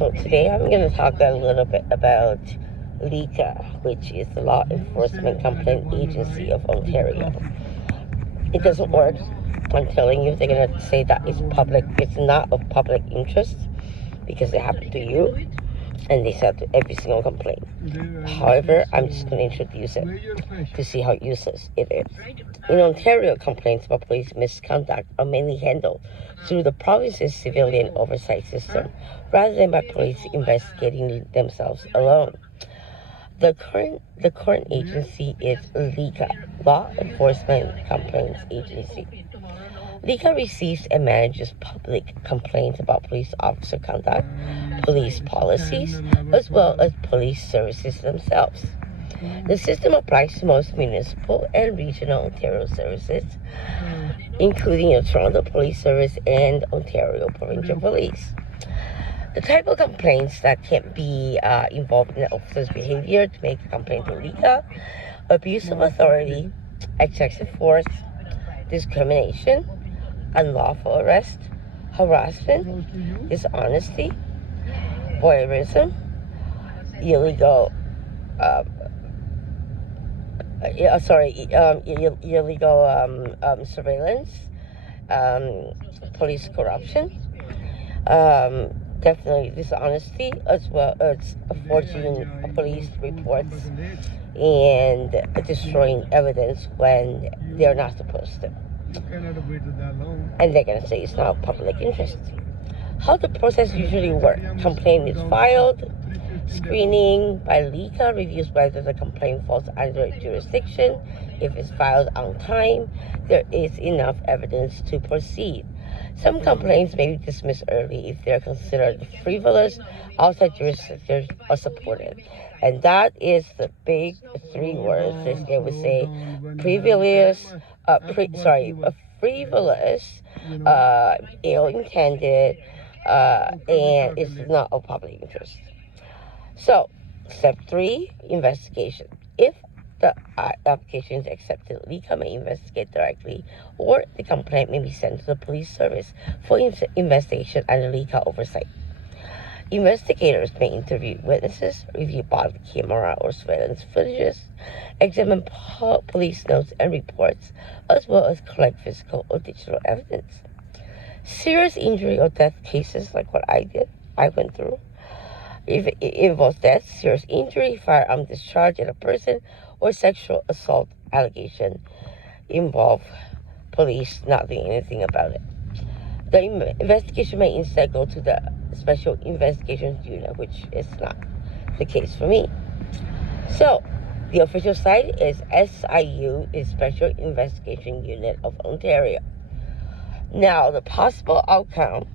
So today I'm going to talk a little bit about LECA, which is the Law Enforcement Complaint Agency of Ontario. It doesn't work. I'm telling you, they're going to say that it's not of public interest because it happened to you, and they said to every single complaint. However, I'm just going to introduce it to see how useless it is. In Ontario, complaints about police misconduct are mainly handled through the province's civilian oversight system rather than by police investigating themselves alone. The current agency is LECA, Law Enforcement Complaints Agency. LECA receives and manages public complaints about police officer conduct, police policies, as well as police services themselves. The system applies to most municipal and regional Ontario services, including the Toronto Police Service and Ontario Provincial Police. The type of complaints that can be involved in the officer's behavior to make a complaint to LECA: abuse of authority, excessive force, discrimination, unlawful arrest, harassment, dishonesty, voyeurism, illegal illegal surveillance, police corruption, definitely dishonesty, as well as forging police reports and destroying evidence when they're not supposed to. And they're going to say it's not public interest. How the process usually works: complaint is filed, screening by LECA reviews whether the complaint falls under jurisdiction. If it's filed on time, there is enough evidence to proceed. Some complaints may be dismissed early if they're considered frivolous, outside jurisdiction, or supported. And that is the big three words that they would say: frivolous, ill-intended, and it's not of public interest. So, step 3, investigation. If the application is accepted, LECA may investigate directly, or the complaint may be sent to the police service for investigation under LECA oversight. Investigators may interview witnesses, review body camera or surveillance footages, examine police notes and reports, as well as collect physical or digital evidence. Serious injury or death cases, like what I went through. If it involves death, serious injury, firearm discharge at a person, or sexual assault allegation, involve police not doing anything about it. The investigation may instead go to the Special Investigations Unit, which is not the case for me. So, the official site is SIU, is Special Investigation Unit of Ontario. Now, the possible outcome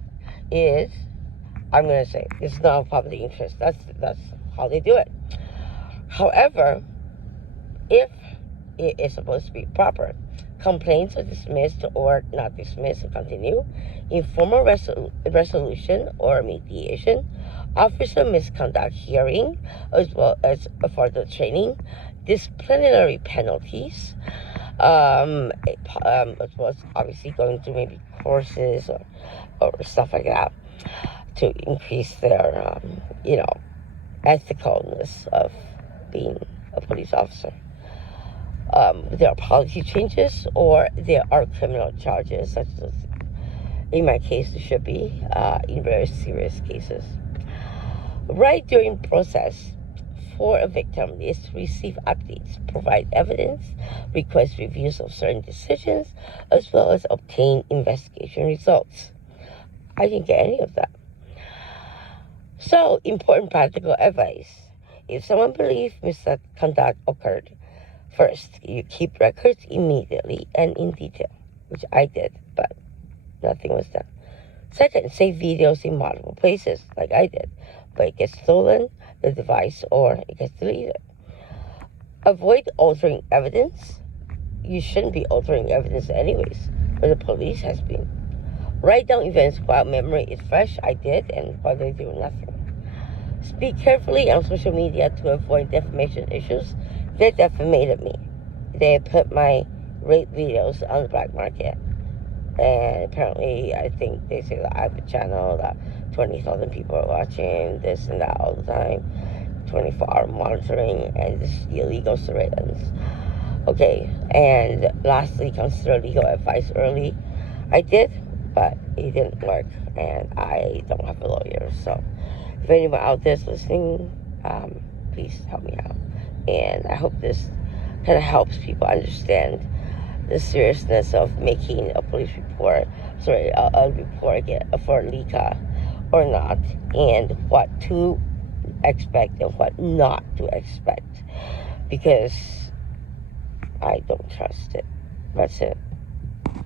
is, I'm going to say, it's not of public interest. That's how they do it. However, if it is supposed to be proper, complaints are dismissed or not dismissed and continue, informal resolution or mediation, officer misconduct hearing, as well as further training, disciplinary penalties, as well as obviously going through maybe courses or stuff like that to increase their, ethicalness of being a police officer. There are policy changes, or there are criminal charges, such as, in my case, there should be in very serious cases. Right during process for a victim is to receive updates, provide evidence, request reviews of certain decisions, as well as obtain investigation results. I didn't get any of that. So, important practical advice. If someone believes misconduct occurred, first, you keep records immediately and in detail, which I did, but nothing was done. Second, save videos in multiple places, like I did, but it gets stolen, the device, or it gets deleted. Avoid altering evidence. You shouldn't be altering evidence anyways, but the police has been. Write down events while memory is fresh. I did, and while they do nothing. Speak carefully on social media to avoid defamation issues. They defamated me. They put my rape videos on the black market. And apparently, I think they say that I have a channel that 20,000 people are watching this and that all the time, 24-hour monitoring, and this illegal surveillance. Okay, and lastly, consider legal advice early. I did, but it didn't work, and I don't have a lawyer. So if anyone out there is listening, please help me out. And I hope this kind of helps people understand the seriousness of making a police report, a report for LECA or not, and what to expect and what not to expect, because I don't trust it. That's it.